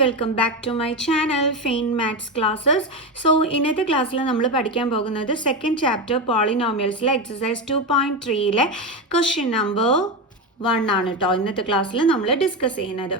Welcome back to my channel Fine Maths Classes. So ഇന്നത്തെ ക്ലാസ്സിൽ നമ്മൾ പഠിക്കാൻ പോകുന്നത് സെക്കൻഡ് ചാപ്റ്റർ പോളിനോമിയൽസിലെ എക്സസൈസ് 2.3 ക്വസ്റ്റ്യൻ നമ്പർ 1 ആണ് കേട്ടോ ഇന്നത്തെ ക്ലാസ്സിൽ നമ്മൾ ഡിസ്കസ് ചെയ്യുന്നത്.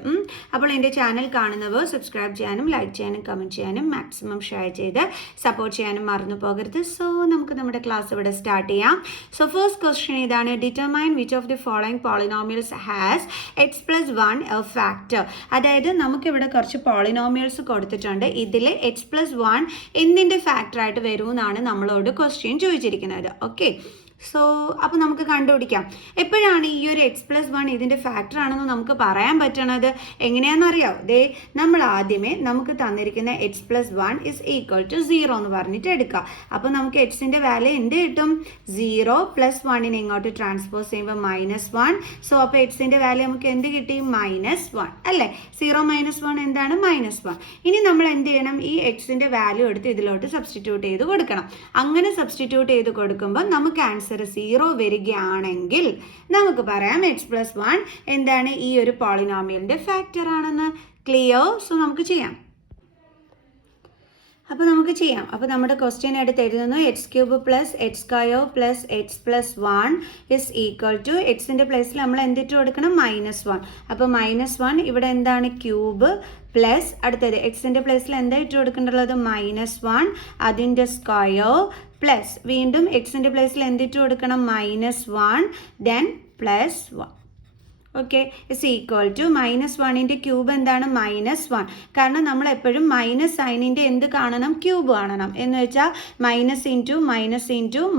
അപ്പോൾ എൻ്റെ ചാനൽ കാണുന്നവർ സബ്സ്ക്രൈബ് ചെയ്യാനും ലൈക്ക് ചെയ്യാനും കമൻറ്റ് ചെയ്യാനും മാക്സിമം ഷെയർ ചെയ്ത് സപ്പോർട്ട് ചെയ്യാനും മറന്നു പോകരുത്. സോ നമുക്ക് നമ്മുടെ ക്ലാസ് ഇവിടെ സ്റ്റാർട്ട് ചെയ്യാം. സോ ഫസ്റ്റ് ക്വസ്റ്റ്യൻ ഇതാണ്: determine which of the following polynomials has X plus 1 A factor. അതായത് നമുക്കിവിടെ കുറച്ച് പോളിനോമിയൽസ് കൊടുത്തിട്ടുണ്ട്. ഇതിൽ എക്സ് പ്ലസ് 1 എന്തിൻ്റെ ഫാക്ടറായിട്ട് വരുമെന്നാണ് നമ്മളോട് ക്വസ്റ്റ്യൻ ചോദിച്ചിരിക്കുന്നത്. ഓക്കെ, സോ അപ്പോൾ നമുക്ക് കണ്ടുപിടിക്കാം എപ്പോഴാണ് ഈ ഒരു എക്സ് പ്ലസ് 1 ഇതിൻ്റെ ഫാക്ടർ ആണെന്ന് നമുക്ക് പറയാൻ പറ്റണത്. എങ്ങനെയാണെന്നറിയാം? ദേ നമ്മൾ ആദ്യമേ നമുക്ക് തന്നിരിക്കുന്ന x plus 1 is equal to 0 എന്ന് പറഞ്ഞിട്ട് എടുക്കുക. അപ്പോൾ നമുക്ക് എക്സിൻ്റെ വാല്യൂ എന്ത് കിട്ടും? 0 പ്ലസ് 1 ഇങ്ങോട്ട് ട്രാൻസ്പോസ് ചെയ്യുമ്പോൾ -1. സോ അപ്പോൾ എക്സിൻ്റെ വാല്യൂ നമുക്ക് എന്ത് കിട്ടി? -1 അല്ലേ? 0 - 1 എന്താണ്? -1. ഇനി നമ്മൾ എന്ത് ചെയ്യണം? ഈ എക്സിൻ്റെ വാല്യൂ എടുത്ത് ഇതിലോട്ട് സബ്സ്റ്റിറ്റ്യൂട്ട് ചെയ്ത് കൊടുക്കണം. അങ്ങനെ സബ്സ്റ്റിറ്റ്യൂട്ട് ചെയ്ത് കൊടുക്കുമ്പോൾ നമുക്ക് ആൻസർ 0 വരികയാണെങ്കിൽ നമുക്ക് പറയാം എക്സ് പ്ലസ് 1 എന്താണ്? ഈ ഒരു പോളിനോമിയലിന്റെ ഫാക്ടർ ആണെന്ന്. ക്ലിയർ? സോ നമുക്ക് ചെയ്യാം. അപ്പോൾ നമ്മുടെ ക്വസ്റ്റ്യൻ എടുത്ത് എഴുതുന്നു: x cube plus x square plus x plus 1 is equal to എക്സിൻ്റെ പ്ലേസിൽ നമ്മൾ എന്തിട്ട് കൊടുക്കണം? -1. അപ്പോൾ -1 ഇവിടെ എന്താണ്? ക്യൂബ് പ്ലസ് അടുത്തത് എക്സിൻ്റെ പ്ലേസിൽ എന്താ ഇട്ട് കൊടുക്കേണ്ടത്? -1 അതിൻ്റെ സ്ക്വയർ പ്ലസ് വീണ്ടും എക്സിൻ്റെ പ്ലേസിൽ എന്തിട്ട് കൊടുക്കണം? -1 then +1. Okay, is equal to -1ൻ്റെ ക്യൂബ് എന്താണ്? -1. കാരണം നമ്മൾ എപ്പോഴും മൈനസ് സൈനിൻ്റെ എന്ത് കാണണം? ക്യൂബ് കാണണം. എന്ന് വെച്ചാൽ minus into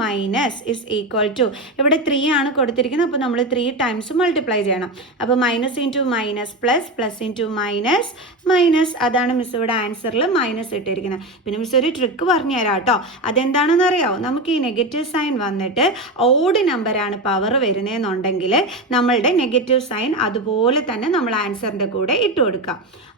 minus is equal to ഇവിടെ 3 ആണ് കൊടുത്തിരിക്കുന്നത്. അപ്പോൾ നമ്മൾ 3 ടൈംസ് മൾട്ടിപ്ലൈ ചെയ്യണം. അപ്പോൾ minus into minus plus into minus അതാണ് മിസ് ഇവിടെ ആൻസറിൽ മൈനസ് ഇട്ടിരിക്കുന്നത്. പിന്നെ മിസ് ഒരു ട്രിക്ക് പറഞ്ഞു തരാം കേട്ടോ. അതെന്താണെന്ന് അറിയാമോ? നമുക്ക് ഈ നെഗറ്റീവ് സൈൻ വന്നിട്ട് ഓഡ് നമ്പറാണ് പവർ വരുന്നതെന്നുണ്ടെങ്കിൽ നമ്മളുടെ നെഗറ്റീവ് സൈൻ അതുപോലെ തന്നെ നമ്മൾ ആൻസറിൻ്റെ കൂടെ ഇട്ട് കൊടുക്കാം.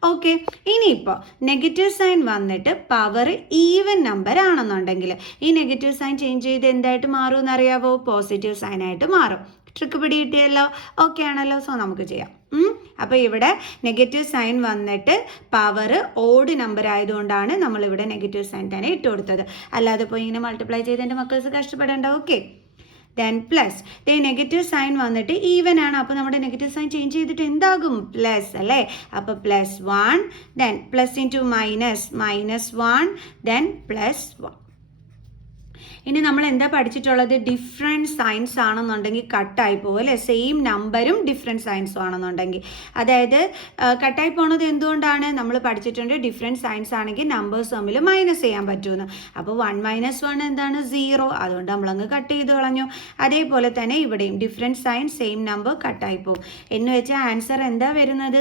ഓക്കെ, ഇനിയിപ്പോൾ നെഗറ്റീവ് സൈൻ വന്നിട്ട് പവർ ഈവൻ നമ്പർ ആണെന്നുണ്ടെങ്കിൽ ഈ നെഗറ്റീവ് സൈൻ ചേഞ്ച് ചെയ്ത് എന്തായിട്ട് മാറും എന്നറിയാവോ? പോസിറ്റീവ് സൈനായിട്ട് മാറും. ട്രിക്ക് പിടി കിട്ടിയല്ലോ? ഓക്കെ ആണല്ലോ? സോ നമുക്ക് ചെയ്യാം. അപ്പോൾ ഇവിടെ നെഗറ്റീവ് സൈൻ വന്നിട്ട് പവർ ഓഡ് നമ്പർ ആയതുകൊണ്ടാണ് നമ്മളിവിടെ നെഗറ്റീവ് സൈൻ തന്നെ ഇട്ട് കൊടുത്തത്. അല്ലാതെ ഇപ്പോൾ ഇങ്ങനെ മൾട്ടിപ്ലൈ ചെയ്ത് എൻ്റെ മക്കൾസ് കഷ്ടപ്പെടേണ്ട. Okay, then plus negative sign വന്നിട്ട് ഈവൻ ആണ്. അപ്പോൾ നമ്മുടെ നെഗറ്റീവ് സൈൻ ചേഞ്ച് ചെയ്തിട്ട് എന്താകും? പ്ലസ് അല്ലേ? അപ്പോൾ +1 ദെൻ പ്ലസ് ഇൻറ്റു -1 ദെൻ +1. ഇനി നമ്മൾ എന്താ പഠിച്ചിട്ടുള്ളത്? ഡിഫറെൻറ്റ് സൈൻസ് ആണെന്നുണ്ടെങ്കിൽ കട്ടായി പോകും അല്ലേ? സെയിം നമ്പരും ഡിഫറെൻറ്റ് സൈൻസും ആണെന്നുണ്ടെങ്കിൽ. അതായത് കട്ടായി പോണത് എന്തുകൊണ്ടാണ്? നമ്മൾ പഠിച്ചിട്ടുണ്ട് ഡിഫറെൻറ്റ് സൈൻസ് ആണെങ്കിൽ നമ്പേഴ്സ് തമ്മിൽ മൈനസ് ചെയ്യാൻ പറ്റുമെന്ന്. അപ്പോൾ 1 - 1 എന്താണ്? 0. അതുകൊണ്ട് നമ്മളങ്ങ് കട്ട് ചെയ്ത് കളഞ്ഞു. അതേപോലെ തന്നെ ഇവിടെയും ഡിഫറെൻറ്റ് സൈൻ സെയിം നമ്പർ കട്ടായി പോകും. എന്ന് വെച്ചാൽ ആൻസർ എന്താ വരുന്നത്?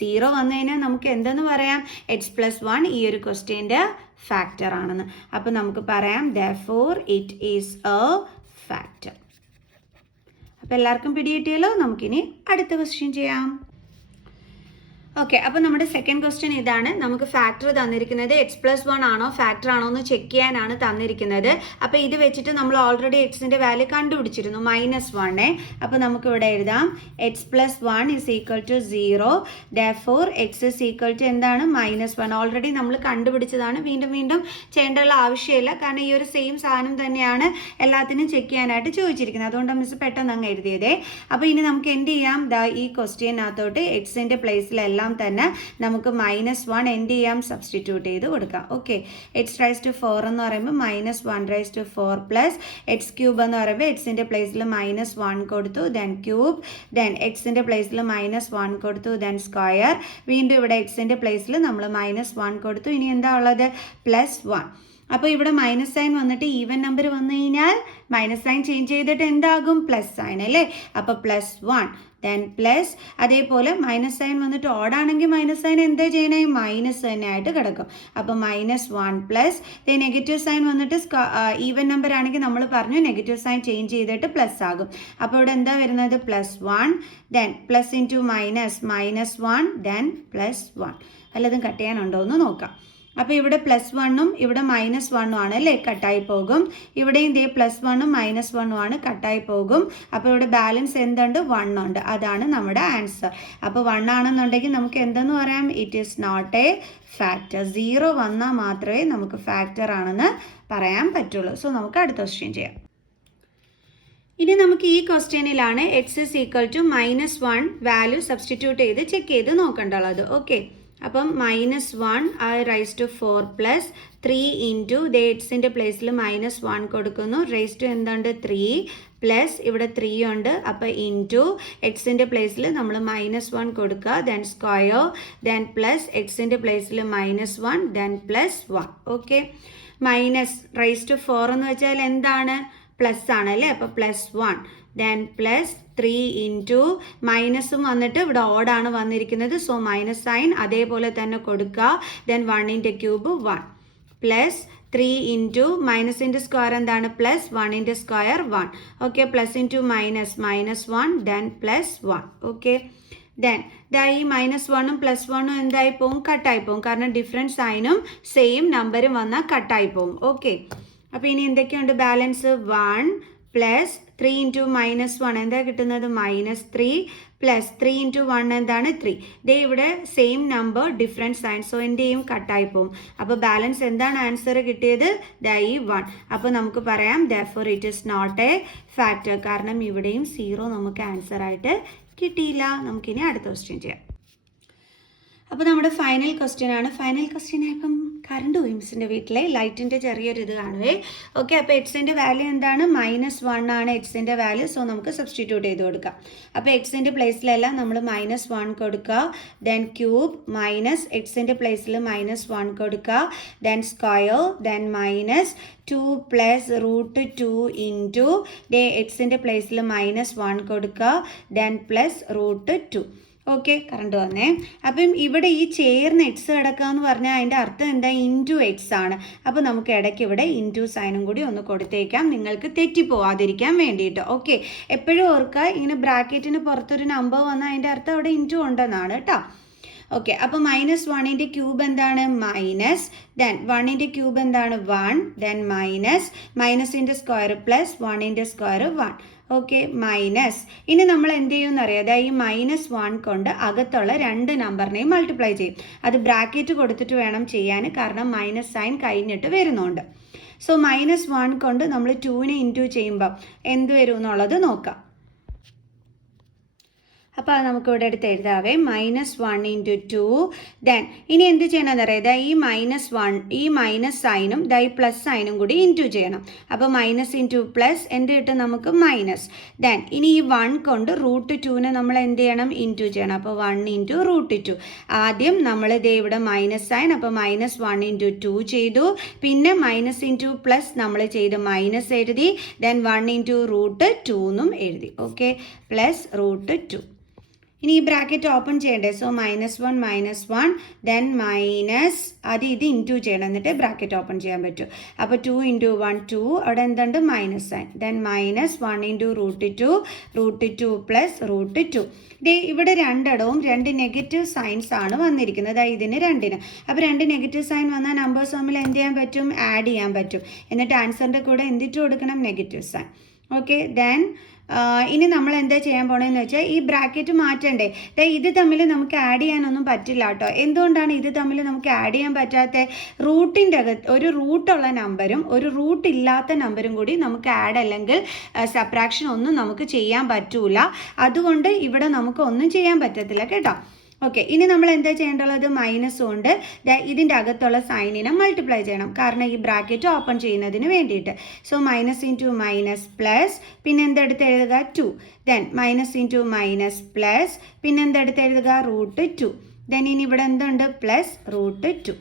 0 വന്നു കഴിഞ്ഞാൽ നമുക്ക് എന്തെന്ന് പറയാം? എക്സ് പ്ലസ് 1 ഈ ഒരു ക്വസ്റ്റ്യൻ്റെ ഫാക്ടർ ആണെന്ന്. അപ്പോൾ നമുക്ക് പറയാം therefore it is a factor. അപ്പോൾ എല്ലാവർക്കും പിടികിട്ടിയല്ലോ? നമുക്കിനി അടുത്ത ക്വസ്റ്റ്യൻ ചെയ്യാം. ഓക്കെ, അപ്പോൾ നമ്മുടെ സെക്കൻഡ് ക്വസ്റ്റ്യൻ ഇതാണ്. നമുക്ക് ഫാക്ടർ തന്നിരിക്കുന്നത് എക്സ് പ്ലസ് 1 ആണോ ഫാക്ടർ ആണോ എന്ന് ചെക്ക് ചെയ്യാനാണ് തന്നിരിക്കുന്നത്. അപ്പോൾ ഇത് വെച്ചിട്ട് നമ്മൾ ഓൾറെഡി എക്സിൻ്റെ വാല്യൂ കണ്ടുപിടിച്ചിരുന്നു, -1. അപ്പോൾ നമുക്കിവിടെ എഴുതാം x plus 1 is equal to 0. therefore x is equal to എന്താണ്? -1. ഓൾറെഡി നമ്മൾ കണ്ടുപിടിച്ചതാണ്. വീണ്ടും ചെയ്യേണ്ടുള്ള ആവശ്യമില്ല. കാരണം ഈ ഒരു സെയിം സാധനം തന്നെയാണ് എല്ലാത്തിനും ചെക്ക് ചെയ്യാനായിട്ട് ചോദിച്ചിരിക്കുന്നത്. അതുകൊണ്ടാണ് മിസ് പെട്ടെന്ന് അങ്ങ് എഴുതിയതേ. അപ്പോൾ ഇനി നമുക്ക് എന്ത് ചെയ്യാം? ഈ ക്വസ്റ്റ്യനകത്തോട്ട് എക്സിൻ്റെ പ്ലേസിലെല്ലാം തന്നെ നമുക്ക് -1 എന്ത് ചെയ്യാം? സബ്സ്റ്റിറ്റ്യൂട്ട് ചെയ്ത് കൊടുക്കാം. ഓക്കെ, x⁴ എന്ന് പറയുമ്പോൾ -1⁴ പ്ലസ് എക്സ് ക്യൂബ് എന്ന് പറയുമ്പോൾ എക്സിൻ്റെ പ്ലേസിൽ -1 കൊടുത്തു, ദെൻ ക്യൂബ്, ദെൻ എക്സിൻ്റെ പ്ലേസിൽ -1 കൊടുത്തു, ദെൻ സ്ക്വയർ. വീണ്ടും ഇവിടെ എക്സിൻ്റെ പ്ലേസിൽ നമ്മൾ -1 കൊടുത്തു. ഇനി എന്താ ഉള്ളത്? +1. അപ്പോൾ ഇവിടെ മൈനസ് സൈൻ വന്നിട്ട് ഈവൻ നമ്പർ വന്നു കഴിഞ്ഞാൽ മൈനസ് സൈൻ ചേഞ്ച് ചെയ്തിട്ട് എന്താകും? പ്ലസ് സൈൻ അല്ലേ? അപ്പോൾ +1 ദെൻ പ്ലസ്. അതേപോലെ മൈനസ് സൈൻ വന്നിട്ട് ഓടാണെങ്കിൽ മൈനസ് സൈൻ എന്താ ചെയ്യണേ? മൈനസ് തന്നെ ആയിട്ട് കിടക്കും. അപ്പോൾ -1 പ്ലസ് നെഗറ്റീവ് സൈൻ വന്നിട്ട് ഈവൻ നമ്പർ ആണെങ്കിൽ നമ്മൾ പറഞ്ഞു നെഗറ്റീവ് സൈൻ ചേഞ്ച് ചെയ്തിട്ട് പ്ലസ് ആകും. അപ്പോൾ ഇവിടെ എന്താ വരുന്നത്? +1 ദെൻ പ്ലസ് ഇൻറ്റു -1 ദെൻ +1. വല്ലതും കട്ട് ചെയ്യാനുണ്ടോ എന്ന് നോക്കാം. അപ്പോൾ ഇവിടെ +1ഉം ഇവിടെ -1ഉം ആണ് അല്ലേ, കട്ടായി പോകും. ഇവിടെയും ഇതേ +1ഉം -1ഉം ആണ്, കട്ടായി പോകും. അപ്പോൾ ഇവിടെ ബാലൻസ് എന്തുണ്ട്, 1 ഉണ്ട്. അതാണ് നമ്മുടെ ആൻസർ. അപ്പോൾ 1 ആണെന്നുണ്ടെങ്കിൽ നമുക്ക് എന്തെന്ന് പറയാം, it is not a factor. 0 വന്നാൽ മാത്രമേ നമുക്ക് ഫാക്ടർ ആണെന്ന് പറയാൻ പറ്റുള്ളൂ. സോ നമുക്ക് അടുത്ത ക്വസ്റ്റ്യൻ ചെയ്യാം. ഇനി നമുക്ക് ഈ ക്വസ്റ്റ്യനിലാണ് x is equal to -1 value substitute ചെയ്ത് ചെക്ക് ചെയ്ത് നോക്കേണ്ടുള്ളത്. ഓക്കെ, അപ്പം -1 റൈസ് ടു 4 പ്ലസ് 3 ഇൻറ്റു ദേ എക്സിൻ്റെ പ്ലേസിൽ -1 കൊടുക്കുന്നു, റൈസ് ടു എന്തുണ്ട് 3 പ്ലസ് ഇവിടെ 3 ഉണ്ട്, അപ്പോൾ ഇൻറ്റു എക്സിൻ്റെ പ്ലേസിൽ നമ്മൾ -1 കൊടുക്കുക, ദെൻ സ്ക്വയർ, ദെൻ പ്ലസ് എക്സിൻ്റെ പ്ലേസിൽ -1, then +1. Okay, minus raise to 4 എന്ന് വെച്ചാൽ എന്താണ്, പ്ലസ് ആണല്ലേ, അപ്പോൾ +1, ദെൻ പ്ലസ് 3 ഇൻറ്റു മൈനസും വന്നിട്ട് ഇവിടെ ഓഡാണ് വന്നിരിക്കുന്നത്, സോ മൈനസ് സൈൻ അതേപോലെ തന്നെ കൊടുക്കുക, ദെൻ 1ൻ്റെ ക്യൂബ് 1 പ്ലസ് 3 ഇൻറ്റു മൈനസിൻ്റെ സ്ക്വയർ എന്താണ് പ്ലസ് 1ൻ്റെ square 1. Okay, plus into -1, then +1. Okay, then ഈ -1ഉം +1ഉം എന്തായി പോകും, കട്ടായി പോകും, കാരണം ഡിഫറെൻറ്റ് സൈനും സെയിം നമ്പറും വന്നാൽ കട്ടായി പോകും. ഓക്കെ, അപ്പോൾ ഇനി എന്തൊക്കെയുണ്ട് ബാലൻസ്, 1 പ്ലസ് 3 ഇൻറ്റു -1 എന്താ കിട്ടുന്നത്, -3 പ്ലസ് 3 ഇൻറ്റു 1 എന്താണ് 3. ദേ ഇവിടെ same number different sign, so എന്തെയും കട്ടായി പോകും. അപ്പോൾ ബാലൻസ് എന്താണ് ആൻസർ കിട്ടിയത്, ഈ 1. അപ്പോൾ നമുക്ക് പറയാം therefore it is not a factor, കാരണം ഇവിടെയും 0 നമുക്ക് ആൻസർ ആയിട്ട് കിട്ടിയില്ല. നമുക്കിനി അടുത്ത ക്വസ്റ്റ്യൻ ചെയ്യാം. അപ്പോൾ നമ്മുടെ ഫൈനൽ ക്വസ്റ്റ്യൻ ആണ്. ഫൈനൽ ക്വസ്റ്റ്യൻ ആയപ്പം കറണ്ട് പോയി മിസ്സിൻ്റെ വീട്ടിലെ ലൈറ്റിൻ്റെ ചെറിയൊരു ഇത് കാണുവേ. ഓക്കെ, അപ്പോൾ എക്സിൻ്റെ വാല്യൂ എന്താണ്, -1 ആണ് എക്സിൻ്റെ വാല്യൂ, സോ നമുക്ക് സബ്സ്റ്റിറ്റ്യൂട്ട് ചെയ്ത് കൊടുക്കാം. അപ്പോൾ എക്സിൻ്റെ പ്ലേസിലെല്ലാം നമ്മൾ -1 കൊടുക്കുക, ദെൻ ക്യൂബ് മൈനസ് എക്സിൻ്റെ പ്ലേസിൽ -1 കൊടുക്കുക, then square, then -2 plus √2 into എക്സിൻ്റെ പ്ലേസിൽ -1 കൊടുക്കുക, ദെൻ പ്ലസ് √2. ഓക്കെ, കറണ്ട് വന്നേ. അപ്പം ഇവിടെ ഈ ചേർന്ന് എക്സ് കിടക്കുക എന്ന് പറഞ്ഞാൽ അതിൻ്റെ അർത്ഥം എന്താ, ഇൻറ്റു എക്സ് ആണ്. അപ്പോൾ നമുക്ക് ഇടയ്ക്ക് ഇവിടെ ഇൻറ്റു സൈനും കൂടി ഒന്ന് കൊടുത്തേക്കാം, നിങ്ങൾക്ക് തെറ്റിപ്പോവാതിരിക്കാൻ വേണ്ടിയിട്ട്. ഓക്കെ, എപ്പോഴും ഓർക്കുക, ഇങ്ങനെ ബ്രാക്കറ്റിന് പുറത്തൊരു നമ്പർ വന്നാൽ അതിൻ്റെ അർത്ഥം അവിടെ ഇൻറ്റു ഉണ്ടെന്നാണ് കേട്ടോ. ഓക്കെ, അപ്പോൾ -1ൻ്റെ ക്യൂബ് എന്താണ് മൈനസ്, ദെൻ 1ൻ്റെ ക്യൂബ് എന്താണ് 1, ദെൻ മൈനസിൻ്റെ സ്ക്വയർ പ്ലസ് 1ൻ്റെ സ്ക്വയർ 1. Okay, minus. ഇനി നമ്മൾ എന്ത് ചെയ്യുമെന്ന് അറിയാം, അതായത് ഈ -1 കൊണ്ട് അകത്തുള്ള 2 നമ്പറിനെയും മൾട്ടിപ്ലൈ ചെയ്യും. അത് ബ്രാക്കറ്റ് കൊടുത്തിട്ട് വേണം ചെയ്യാൻ, കാരണം മൈനസ് സൈൻ കഴിഞ്ഞിട്ട് വരുന്നുണ്ട്. സോ -1 കൊണ്ട് നമ്മൾ 2നെ ഇൻറ്റു ചെയ്യുമ്പോൾ എന്ത് വരും എന്നുള്ളത് നോക്കാം. അപ്പോൾ അത് നമുക്കിവിടെ എടുത്ത് എഴുതാവേ, -1 ഇൻറ്റു 2. ദെൻ ഇനി എന്ത് ചെയ്യണമെന്ന് അറിയാം, ഈ -1 ഈ മൈനസ് സൈനും ഈ പ്ലസ് സൈനും കൂടി ഇൻറ്റു ചെയ്യണം. അപ്പോൾ മൈനസ് ഇൻറ്റു പ്ലസ് എന്ത് കിട്ടും നമുക്ക് മൈനസ്. ദെൻ ഇനി ഈ 1 കൊണ്ട് √2നെ നമ്മൾ എന്ത് ചെയ്യണം, ഇൻറ്റു ചെയ്യണം. അപ്പോൾ 1 ഇൻറ്റു √2. ആദ്യം നമ്മൾ ഇതേ ഇവിടെ മൈനസ് സൈൻ, അപ്പോൾ -1 ഇൻറ്റു 2 ചെയ്തു, പിന്നെ മൈനസ് ഇൻറ്റു പ്ലസ് നമ്മൾ ചെയ്ത് മൈനസ് എഴുതി, ദെൻ 1 ഇൻറ്റു √2 എന്നും എഴുതി. Okay, plus √2. ഇനി ഈ ബ്രാക്കറ്റ് ഓപ്പൺ ചെയ്യണ്ടേ, സോ -1 ദെൻ മൈനസ് ഇത് ഇൻറ്റു ചെയ്യണം, എന്നിട്ട് ബ്രാക്കറ്റ് ഓപ്പൺ ചെയ്യാൻ പറ്റും. അപ്പോൾ 2 ഇൻറ്റു 1 2, അവിടെ എന്തുണ്ട് minus sign, then -1 into √2 plus √2. ഇവിടെ രണ്ടിടവും 2 നെഗറ്റീവ് സൈൻസ് ആണ് വന്നിരിക്കുന്നത്, ഇതിന് 2ന്. അപ്പോൾ 2 നെഗറ്റീവ് സൈൻ വന്നാൽ നമ്പേഴ്സ് തമ്മിൽ എന്ത് ചെയ്യാൻ പറ്റും, ആഡ് ചെയ്യാൻ പറ്റും. എന്നിട്ട് ആൻസറിൻ്റെ കൂടെ എന്തിട്ട് കൊടുക്കണം, നെഗറ്റീവ് സൈൻ. ഓക്കെ, ദെൻ ഇനി നമ്മൾ എന്താ ചെയ്യാൻ പോണതെന്ന് വെച്ചാൽ ഈ ബ്രാക്കറ്റ് മാറ്റണ്ടേ. ഇത് തമ്മിൽ നമുക്ക് ആഡ് ചെയ്യാനൊന്നും പറ്റില്ല കേട്ടോ. എന്തുകൊണ്ടാണ് ഇത് തമ്മിൽ നമുക്ക് ആഡ് ചെയ്യാൻ പറ്റാത്ത, റൂട്ടിൻ്റെ അകത്ത് ഒരു റൂട്ടുള്ള നമ്പറും ഒരു റൂട്ട് ഇല്ലാത്ത നമ്പറും കൂടി നമുക്ക് ആഡ് അല്ലെങ്കിൽ സബ്ട്രാക്ഷൻ ഒന്നും നമുക്ക് ചെയ്യാൻ പറ്റൂല. അതുകൊണ്ട് ഇവിടെ നമുക്ക് ഒന്നും ചെയ്യാൻ പറ്റത്തില്ല കേട്ടോ. ഓക്കെ, ഇനി നമ്മൾ എന്താ ചെയ്യേണ്ടത്, മൈനസ് കൊണ്ട് ഇതിൻ്റെ അകത്തുള്ള സൈനിനെ മൾട്ടിപ്ലൈ ചെയ്യണം, കാരണം ഈ ബ്രാക്കറ്റ് ഓപ്പൺ ചെയ്യുന്നതിന് വേണ്ടിയിട്ട്. So minus into minus plus, പിന്നെ എന്തെടുത്ത് എഴുതുക 2, then minus into minus plus, പിന്നെ എന്തെടുത്ത് എഴുതുക √2. ദെൻ ഇനി ഇവിടെ എന്തുണ്ട്, പ്ലസ് √2.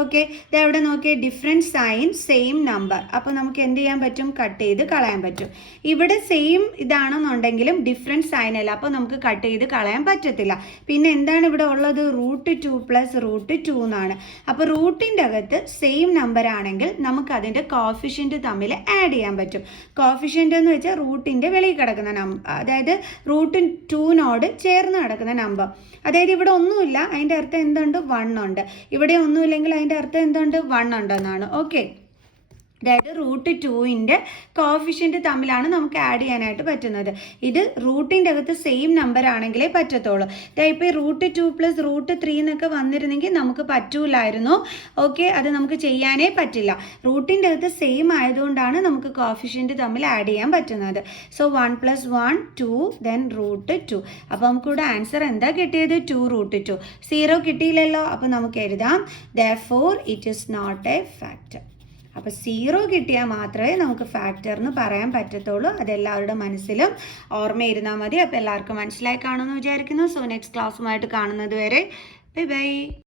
ഓക്കെ, ഇതെവിടെ നോക്കിയേ, ഡിഫറെൻറ്റ് സൈൻ സെയിം നമ്പർ. അപ്പോൾ നമുക്ക് എന്ത് ചെയ്യാൻ പറ്റും, കട്ട് ചെയ്ത് കളയാൻ പറ്റും. ഇവിടെ സെയിം ഇതാണെന്നുണ്ടെങ്കിലും ഡിഫറെൻറ്റ് സൈൻ അല്ല, അപ്പോൾ നമുക്ക് കട്ട് ചെയ്ത് കളയാൻ പറ്റത്തില്ല. പിന്നെ എന്താണ് ഇവിടെ ഉള്ളത്, √2 പ്ലസ് √2 എന്നാണ്. അപ്പോൾ റൂട്ടിൻ്റെ അകത്ത് സെയിം നമ്പർ ആണെങ്കിൽ നമുക്ക് അതിൻ്റെ കോഫിഷ്യൻ്റ് തമ്മിൽ ആഡ് ചെയ്യാൻ പറ്റും. കോഫിഷ്യൻ്റ് എന്ന് വെച്ചാൽ റൂട്ടിൻ്റെ വെളിയിൽ കിടക്കുന്ന നമ്പർ, അതായത് √2നോട് ചേർന്ന് കിടക്കുന്ന നമ്പർ. അതായത് ഇവിടെ ഒന്നുമില്ല, അതിൻ്റെ അർത്ഥം എന്തുണ്ട്, 1 ഉണ്ട്. ഇവിടെ ഒന്നുമില്ലെങ്കിൽ അതിൻ്റെ അർത്ഥം എന്തുണ്ട്? 1 ഉണ്ടെന്നാണ്. ഓക്കെ, അതായത് √2ൻ്റെ കോഫിഷ്യൻറ്റ് തമ്മിലാണ് നമുക്ക് ആഡ് ചെയ്യാനായിട്ട് പറ്റുന്നത്. ഇത് റൂട്ടിൻ്റെ അകത്ത് സെയിം നമ്പർ ആണെങ്കിലേ പറ്റത്തുള്ളൂ. ഇപ്പോൾ √2 + √3 എന്നൊക്കെ വന്നിരുന്നെങ്കിൽ നമുക്ക് പറ്റൂലായിരുന്നു. ഓക്കെ, അത് നമുക്ക് ചെയ്യാനേ പറ്റില്ല. റൂട്ടിൻ്റെ അകത്ത് സെയിം ആയതുകൊണ്ടാണ് നമുക്ക് കോഫിഷ്യൻറ്റ് തമ്മിൽ ആഡ് ചെയ്യാൻ പറ്റുന്നത്. So 1 + 1 2 then √2. അപ്പോൾ നമുക്കിവിടെ ആൻസർ എന്താ കിട്ടിയത്? 2√2. 0 കിട്ടിയില്ലല്ലോ. അപ്പോൾ നമുക്ക് എഴുതാം therefore it is not a factor. അപ്പോൾ 0 കിട്ടിയാൽ മാത്രമേ നമുക്ക് ഫാക്ടർ എന്ന് പറയാൻ പറ്റത്തുള്ളൂ. അതെല്ലാവരുടെ മനസ്സിലും ഓർമ്മയിരുന്നാൽ മതി. അപ്പോൾ എല്ലാവർക്കും മനസ്സിലായി കാണുമെന്ന് വിചാരിക്കുന്നു. സോ നെക്സ്റ്റ് ക്ലാസ്സുമായിട്ട് കാണുന്നത് വരെ ബൈ ബൈ.